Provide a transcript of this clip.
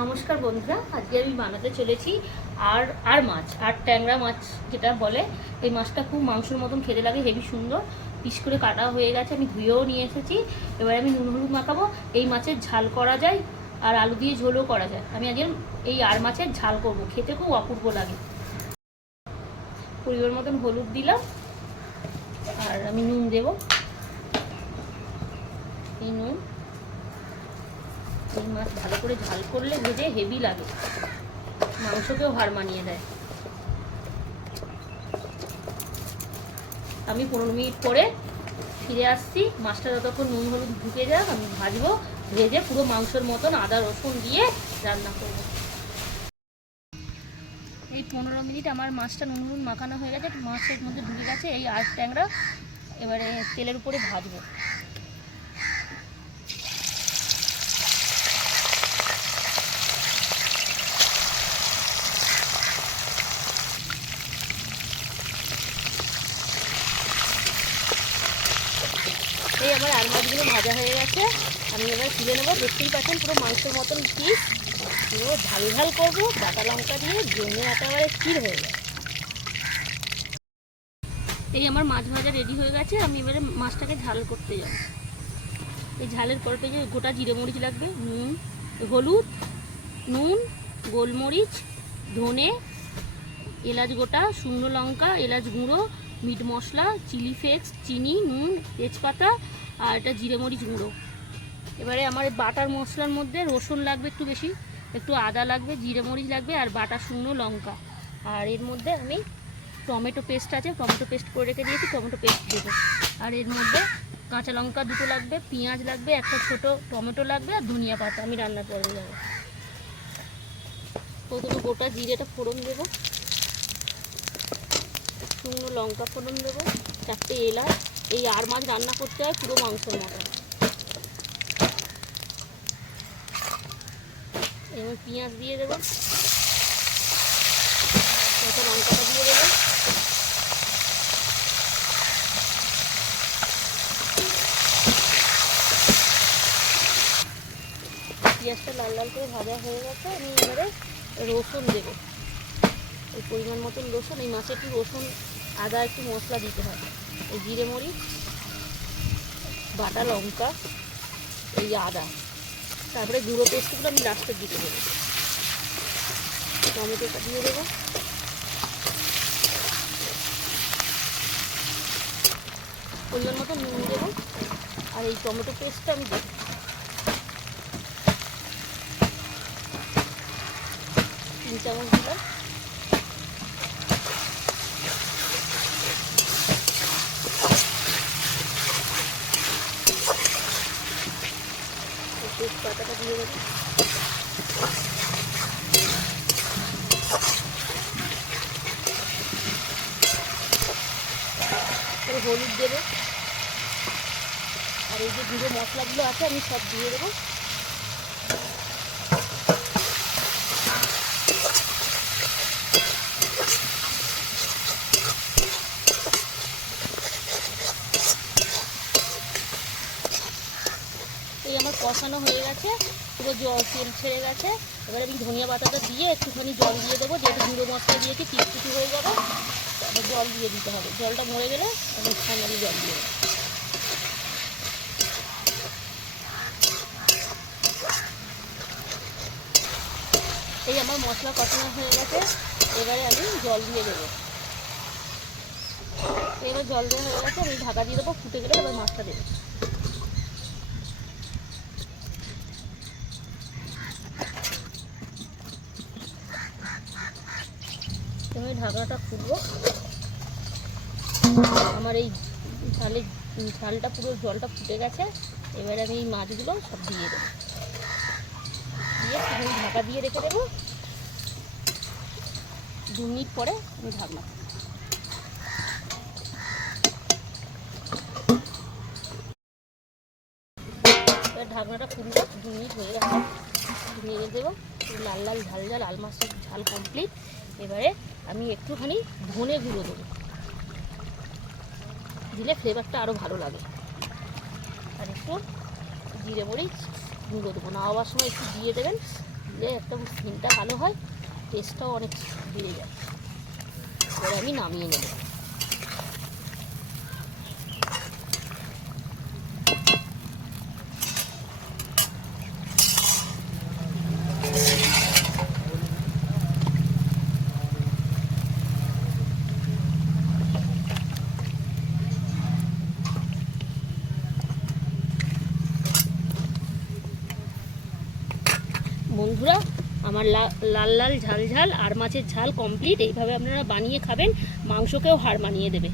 নমস্কার বন্ধুরা, আজকে আমি বানাতে চলেছি আর আর মাছ, আর ট্যাংরা মাছ যেটা বলে, এই মাছটা খুব মাংসের মতন খেতে লাগে, হেভি সুন্দর, পিস করে কাটা হয়ে গেছে, আমি ধুয়েও নিয়ে এসেছি। এবার আমি নুন হলুদ মাখাবো, এই মাছের ঝাল করা যায় আর আলু দিয়ে ঝোলও করা যায়। আমি আজকে এই আর মাছের ঝাল করব, খেতে খুব অপূর্ব লাগে। পরিবার মতন হলুদ দিলাম, আর আমি নুন দেব। এই নুন। এই মাছ ভালো করে ঝাল করলে ভেজে হেভি লাগে। মাংসকেও হার মানিয়ে দেয়। আমি পনেরো মিনিট পরে ফিরে আসছি। মাছটা যতক্ষণ নুন হলুদ ঢুকে যাক, আমি ভাজবো, ভেজে পুরো মাংসের মতন আদা, রসুন দিয়ে রান্না করব। এই পনেরো মিনিট আমার মাছটা নুন হলুদ মাখানো হয়ে গেছে, মাছের মধ্যে ঢুকে গেছে, এই আর ট্যাংরা এবারে তেলের উপরে ভাজবো এই আমার আর মাছগুলো ভাজা হয়ে গেছে। আমি এবার তুলে নেব। দেখতেই পাচ্ছেন পুরো মাংসের মতন পিস পুরো ঝাল ঝাল করব। বাটা লঙ্কা দিয়ে জমে একেবারে ক্ষীর হয়ে যায় এই আমার মাছ ভাজা রেডি হয়ে গেছে। আমি এবারে মাছটাকে ঝাল করতে যাব। এই ঝালের পরপে যে গোটা জিরে মরিচ লাগবে, নুন, হলুদ, নুন, গোলমরিচ, ধনে এলাচ গোটা, শুকনো লঙ্কা, এলাচ গুঁড়ো, মিট মশলা, চিলি ফ্লেক্স, চিনি, নুন, তেজপাতা আর এটা জিরে মরিচ গুঁড়ো। এবারে আমার বাটার মশলার মধ্যে রসুন লাগবে একটু বেশি, একটু আদা লাগবে, জিরে মরিচ লাগবে আর বাটা শুকনো লঙ্কা। আর এর মধ্যে আমি টমেটো পেস্ট আছে, টমেটো পেস্ট করে রেখে দিয়েছি, টমেটো পেস্ট দেবো। আর এর মধ্যে কাঁচা লঙ্কা দুটো লাগবে, পেঁয়াজ লাগবে, একটা ছোট টমেটো লাগবে আর ধনিয়া পাতা। আমি রান্না করে যাব প্রথমে গোটা জিরেটা ফোড়ন দেবো। শুকনো লঙ্কা ফোড়ন দেবো, চারটে এলাচ, এই আর মাছ রান্না করতে হয় পুরো মাংসের মতো। এবার পেঁয়াজ দিয়ে দেবো। লঙ্কাটা দিয়ে দেবো। পেঁয়াজটা লাল লাল করে ভাজা হয়ে গেছে, আমি এবারে রসুন দেবো। এই পরিমাণ মতন রসুন, এই মাছে একটু রসুন, আদা, একটু মশলা দিতে হয়। এই জিরে মরিচ, বাটা লঙ্কা, এই আদা। তারপরে গুঁড়ো পেস্টগুলো আমি লাস্টের দিকে দেবো। টমেটোটা দিয়ে দেবো। পরিমাণ মতো নুন দেবো। আর এই টমেটো পেস্টটা আমি দেবো। তিন চামচ দিলাম। তেজপাতাটা দিয়ে দেবো। হলুদ দেবো। আর এই যে গুঁড়ো মশলাগুলো আছে, আমি সব দিয়ে দেবো। কষানো হয়ে গেছে, পুরো জল তেল ছেড়ে গেছে। এবার আমি ধনিয়া পাতাটা দিয়ে একটুখানি জল দিয়ে দেবো, যেহেতু গুঁড়ো মশলা দিয়েছি টিপটিপি হয়ে যাবে, তারপর জল দিয়ে দিতে হবে। জলটা মরে গেলে আমি ঠান্ডা জল দিয়ে দেবো। এই আমার মশলা কষানো হয়ে গেছে, এবারে আমি জল দিয়ে দেবো। এবার জল দেওয়া হয়ে গেছে, আমি ঢাকা দিয়ে দেবো, ফুটে গেলে এবার মাছটা দেবো আমি ঢাকনাটা খুলবো। আমার এই ঝালের ঝালটা পুরো, জলটা ফুটে গেছে। এবারে আমি এই মাছগুলো সব দিয়ে দেবো। দিয়ে আমি ঢাকা দিয়ে রেখে দেবো। দু মিনিট পরে আমি ঢাকনা ঢাকনাটা খুলবো। দু মিনিট হয়ে গেছে। নেড়ে দেবো। লাল লাল ঝাল ঝাল আল ঝাল কমপ্লিট এবারে আমি একটুখানি ধনে গুঁড়ো দেবো। দিলে ফ্লেভারটা আরও ভালো লাগে। আর একটু জিরে মরিচ গুঁড়ো দেবো। নামাবার সময় একটু দিয়ে দেবেন, দিলে একটা স্কিনটা ভালো হয় টেস্টটাও অনেক বেড়ে যায়। এবার আমি নামিয়ে নেব। বন্ধুরা, আমার লাল লাল ঝাল ঝাল, আর মাছের ঝাল কমপ্লিট এইভাবে আপনারা বানিয়ে খাবেন, মাংসকেও হার মানিয়ে দেবে।